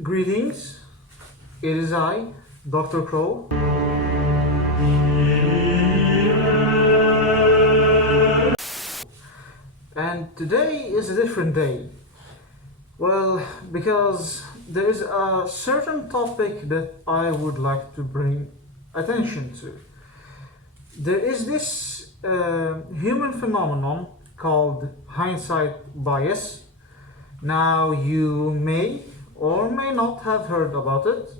Greetings, it is I, Dr. Crow. And today is a different day. Well, because there is a certain topic that I would like to bring attention to. There is this human phenomenon called hindsight bias. Now, you may or may not have heard about it.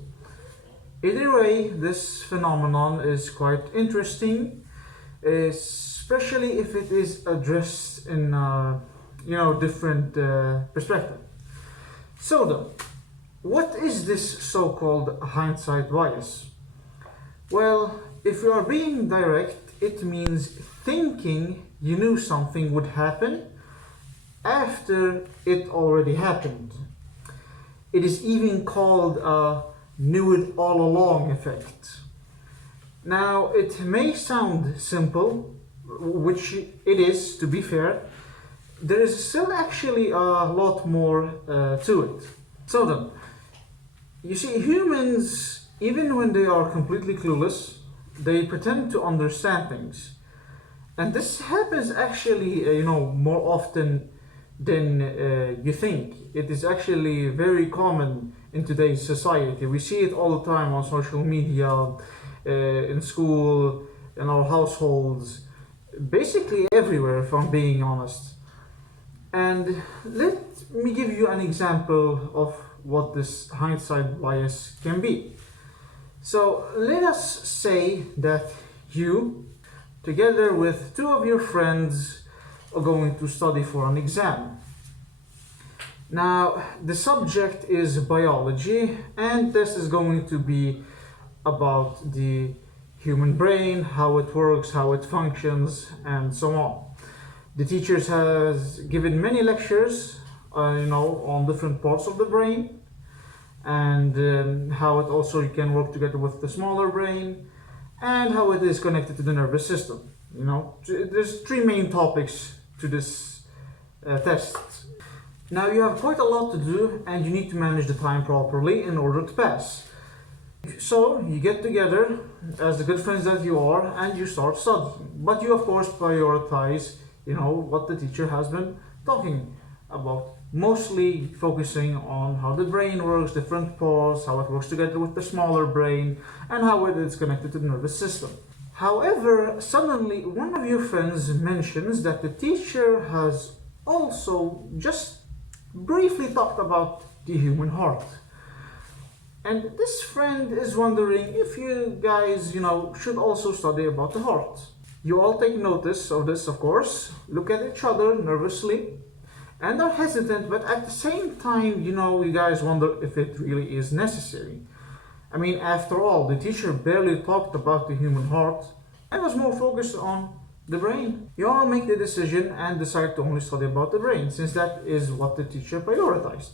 Either way, this phenomenon is quite interesting, especially if it is addressed in different perspective. So then, what is this so-called hindsight bias? Well, if you are being direct, it means thinking you knew something would happen after it already happened. It is even called a knew it all along effect. Now, it may sound simple, which it is, to be fair. There is still actually a lot more to it. So then, you see, humans, even when they are completely clueless, they pretend to understand things. And this happens actually, more often than you think. It is actually very common in today's society. We see it all the time on social media, in school, in our households, basically everywhere, if I'm being honest. And let me give you an example of what this hindsight bias can be. So let us say that you, together with two of your friends, are going to study for an exam. Now, the subject is biology, and this is going to be about the human brain, how it works, how it functions, and so on. The teacher has given many lectures, on different parts of the brain, and how it also can work together with the smaller brain, and how it is connected to the nervous system. There's three main topics to this test. Now, you have quite a lot to do, and you need to manage the time properly in order to pass. So you get together as the good friends that you are, and you start studying. But you of course prioritize, what the teacher has been talking about, mostly focusing on how the brain works, different parts, how it works together with the smaller brain, and how it is connected to the nervous system. However, suddenly one of your friends mentions that the teacher has also just briefly talked about the human heart. And this friend is wondering if you guys, should also study about the heart. You all take notice of this, of course, look at each other nervously, and are hesitant, but at the same time, you guys wonder if it really is necessary. I mean, after all, the teacher barely talked about the human heart and was more focused on the brain. You all make the decision and decide to only study about the brain, since that is what the teacher prioritized.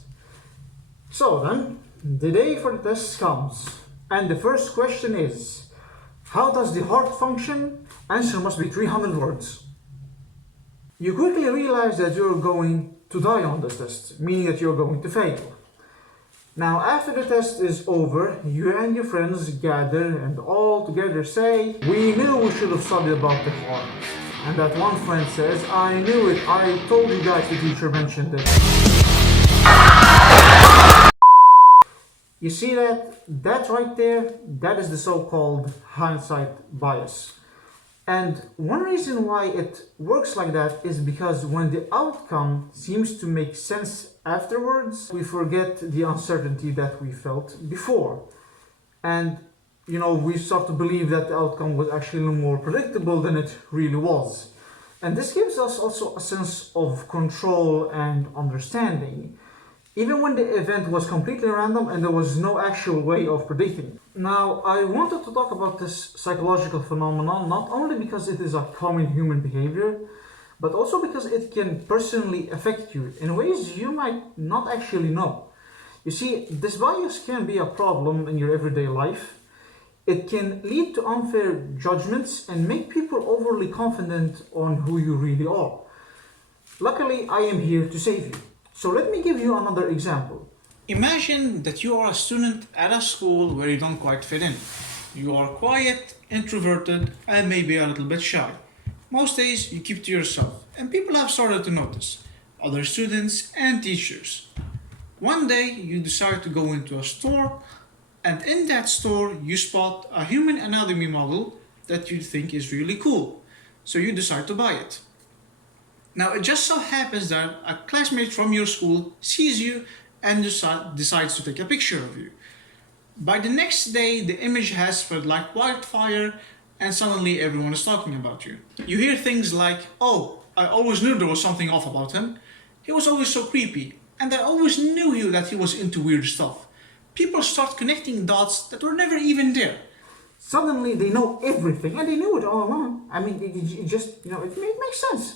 So then, the day for the test comes, and the first question is, how does the heart function? Answer must be 300 words. You quickly realize that you're going to die on this test, meaning that you're going to fail. Now, after the test is over, you and your friends gather and all together say, we knew we should have studied about the heart. And that one friend says, I knew it, I told you guys the teacher mentioned it. You see that right there? That is the so-called hindsight bias. And one reason why it works like that is because when the outcome seems to make sense afterwards, we forget the uncertainty that we felt before. And, we start to believe that the outcome was actually more predictable than it really was. And this gives us also a sense of control and understanding, even when the event was completely random and there was no actual way of predicting it. Now, I wanted to talk about this psychological phenomenon not only because it is a common human behavior, but also because it can personally affect you in ways you might not actually know. You see, this bias can be a problem in your everyday life. It can lead to unfair judgments and make people overly confident on who you really are. Luckily, I am here to save you. So let me give you another example. Imagine that you are a student at a school where you don't quite fit in. You are quiet, introverted, and maybe a little bit shy. Most days you keep to yourself, and people have started to notice, other students and teachers. One day you decide to go into a store, and in that store you spot a human anatomy model that you think is really cool. So you decide to buy it. Now, it just so happens that a classmate from your school sees you and decides to take a picture of you. By the next day, the image has spread like wildfire, and suddenly everyone is talking about you. You hear things like, "Oh, I always knew there was something off about him. He was always so creepy, and I always knew that he was into weird stuff." People start connecting dots that were never even there. Suddenly they know everything, and they knew it all along. I mean, it just, it makes sense.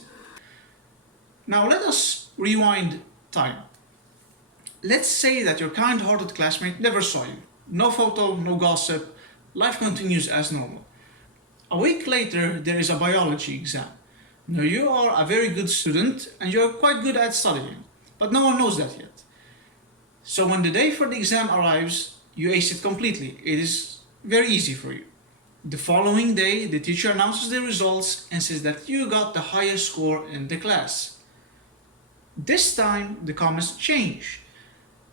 Now let us rewind time. Let's say that your kind-hearted classmate never saw you. No photo, no gossip. Life continues as normal. A week later, there is a biology exam. Now you are a very good student and you are quite good at studying, but no one knows that yet. So when the day for the exam arrives, you ace it completely. It is very easy for you. The following day, the teacher announces the results and says that you got the highest score in the class. This time, the comments change.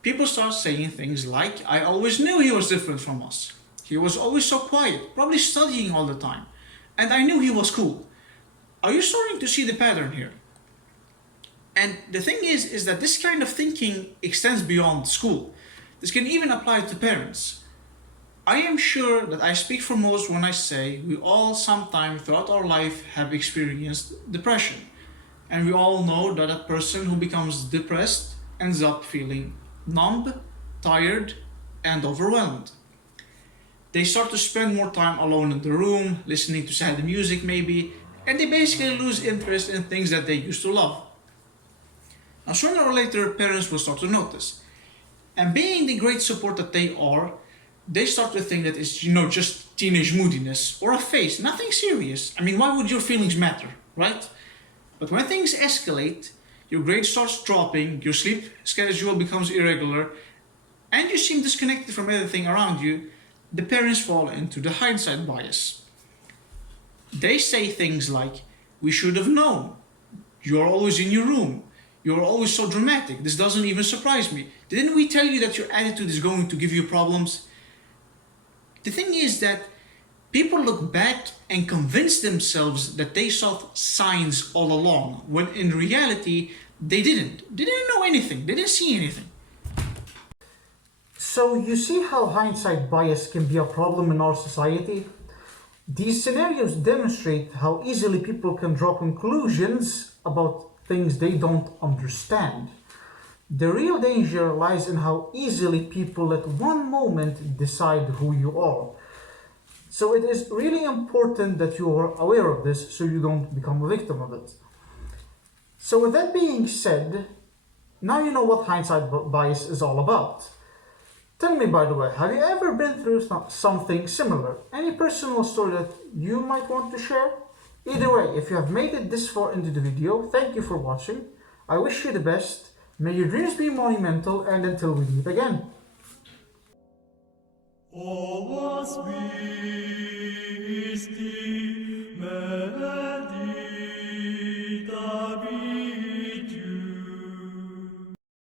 People start saying things like, "I always knew he was different from us. He was always so quiet, probably studying all the time. And I knew he was cool." Are you starting to see the pattern here? And the thing is that this kind of thinking extends beyond school. This can even apply to parents. I am sure that I speak for most when I say we all sometime throughout our life have experienced depression. And we all know that a person who becomes depressed ends up feeling numb, tired, and overwhelmed. They start to spend more time alone in the room, listening to sad music maybe, and they basically lose interest in things that they used to love. Now, sooner or later, parents will start to notice. And being the great support that they are, they start to think that it's, just teenage moodiness or a phase, nothing serious. I mean, why would your feelings matter, right? But when things escalate, your grade starts dropping, your sleep schedule becomes irregular, and you seem disconnected from everything around you, the parents fall into the hindsight bias. They say things like, "We should have known. You're always in your room. You're always so dramatic. This doesn't even surprise me. Didn't we tell you that your attitude is going to give you problems?" The thing is that people look back and convince themselves that they saw signs all along, when in reality, they didn't. They didn't know anything. They didn't see anything. So you see how hindsight bias can be a problem in our society? These scenarios demonstrate how easily people can draw conclusions about things they don't understand. The real danger lies in how easily people let one moment decide who you are. So it is really important that you are aware of this so you don't become a victim of it. So with that being said, now you know what hindsight bias is all about. Tell me, by the way, have you ever been through something similar? Any personal story that you might want to share? Either way, if you have made it this far into the video, thank you for watching. I wish you the best. May your dreams be monumental, and until we meet again. O was wisst